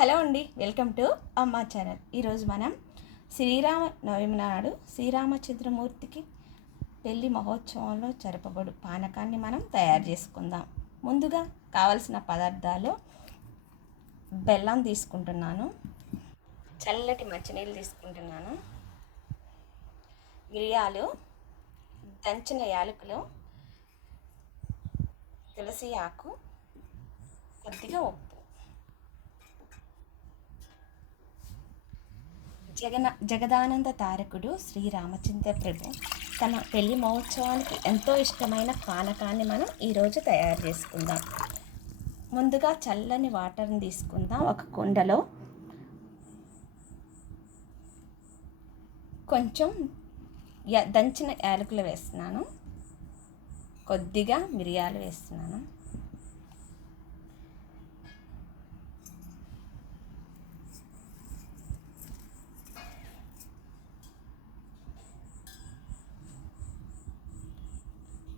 Hello అండి, welcome to అమ్మ channel. ఈరోజు మనం శ్రీరామ నవమి నాడు శ్రీరామచంద్రమూర్తికి పెళ్లి మహోత్సవంలో జరపబడు పానకాన్ని మనం తయారు చేసుకుందాం. ముందుగా కావలసిన పదార్థాలు: బెల్లం తీసుకుంటున్నాను, చల్లటి మంచినీళ్ళు తీసుకుంటున్నాను, మిరియాలు, దంచిన యాలకులు, తులసి ఆకు, కొద్దిగా ఉప్పు. జగదానంద తారకుడు శ్రీరామచంద్ర ప్రభు తన పెళ్లి మహోత్సవానికి ఎంతో ఇష్టమైన పానకాన్ని మనం ఈరోజు తయారు చేసుకుందాం. ముందుగా చల్లని వాటర్ని తీసుకుందాం. ఒక కుండలో కొంచెం దంచిన యాలకులు వేస్తున్నాను, కొద్దిగా మిరియాలు వేస్తున్నాను,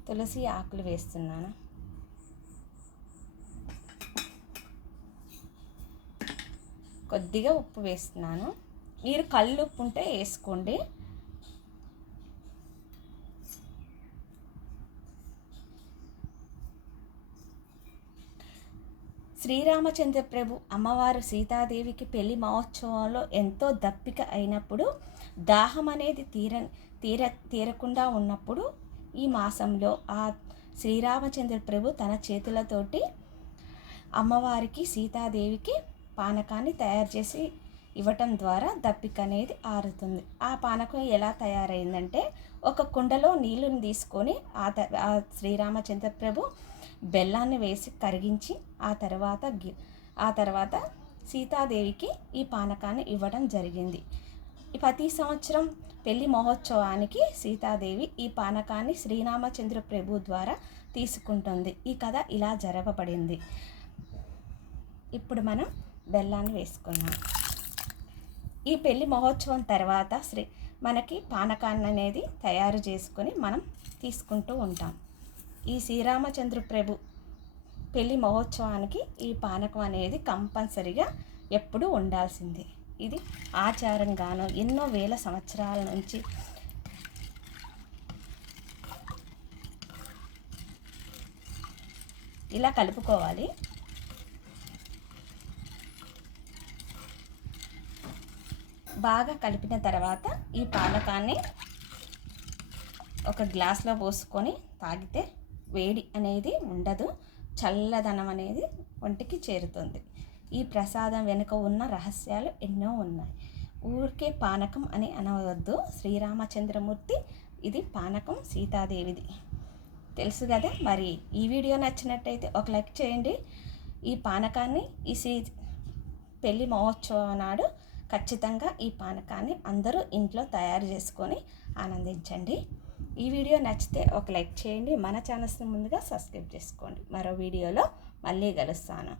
తులసి ఆకులు వేస్తున్నాను, కొద్దిగా ఉప్పు వేస్తున్నాను. మీరు కల్లుప్పు ఉంటే వేసుకోండి. శ్రీరామచంద్ర ప్రభు అమ్మవారు సీతాదేవికి పెళ్లి మహోత్సవంలో ఎంతో దప్పిక అయినప్పుడు, దాహం అనేది తీరకుండా ఉన్నప్పుడు ఈ మాసంలో ఆ శ్రీరామచంద్ర ప్రభు తన చేతులతోటి అమ్మవారికి సీతాదేవికి పానకాన్ని తయారు చేసి ఇవ్వటం ద్వారా దప్పిక అనేది ఆరుతుంది. ఆ పానకం ఎలా తయారైందంటే, ఒక కుండలో నీళ్ళని తీసుకొని ఆ శ్రీరామచంద్ర ప్రభు బెల్లాన్ని వేసి కరిగించి ఆ తర్వాత సీతాదేవికి ఈ పానకాన్ని ఇవ్వడం జరిగింది. ప్రతి సంవత్సరం పెళ్లి మహోత్సవానికి సీతాదేవి ఈ పానకాన్ని శ్రీరామచంద్ర ప్రభు ద్వారా తీసుకుంటుంది. ఈ కథ ఇలా జరగబడింది. ఇప్పుడు మనం బెల్లాన్ని వేసుకున్నాం. ఈ పెళ్లి మహోత్సవం తర్వాత మనకి పానకాన్ని అనేది తయారు చేసుకొని మనం తీసుకుంటూ ఉంటాం. ఈ శ్రీరామచంద్ర ప్రభు పెళ్లి మహోత్సవానికి ఈ పానకం అనేది కంపల్సరిగా ఎప్పుడూ ఉండాల్సిందే. ఇది ఆచారంగానో ఎన్నో వేల సంవత్సరాల నుంచి ఇలా కలుపుకోవాలి. బాగా కలిపిన తర్వాత ఈ పానకాన్ని ఒక గ్లాస్లో పోసుకొని తాగితే వేడి అనేది ఉండదు, చల్లదనం అనేది ఒంటికి చేరుతుంది. ఈ ప్రసాదం వెనుక ఉన్న రహస్యాలు ఎన్నో ఉన్నాయి. ఊరికే పానకం అని అనవద్దు. శ్రీరామచంద్రమూర్తి ఇది పానకం సీతాదేవిది, తెలుసు కదా. మరి ఈ వీడియో నచ్చినట్టయితే ఒక లైక్ చేయండి. ఈ పానకాన్ని పెళ్లి మహోత్సవం నాడు ఖచ్చితంగా ఈ పానకాన్ని అందరూ ఇంట్లో తయారు చేసుకొని ఆనందించండి. ఈ వీడియో నచ్చితే ఒక లైక్ చేయండి. మన ఛానల్స్ని ముందుగా సబ్స్క్రైబ్ చేసుకోండి. మరో వీడియోలో మళ్ళీ కలుస్తాను.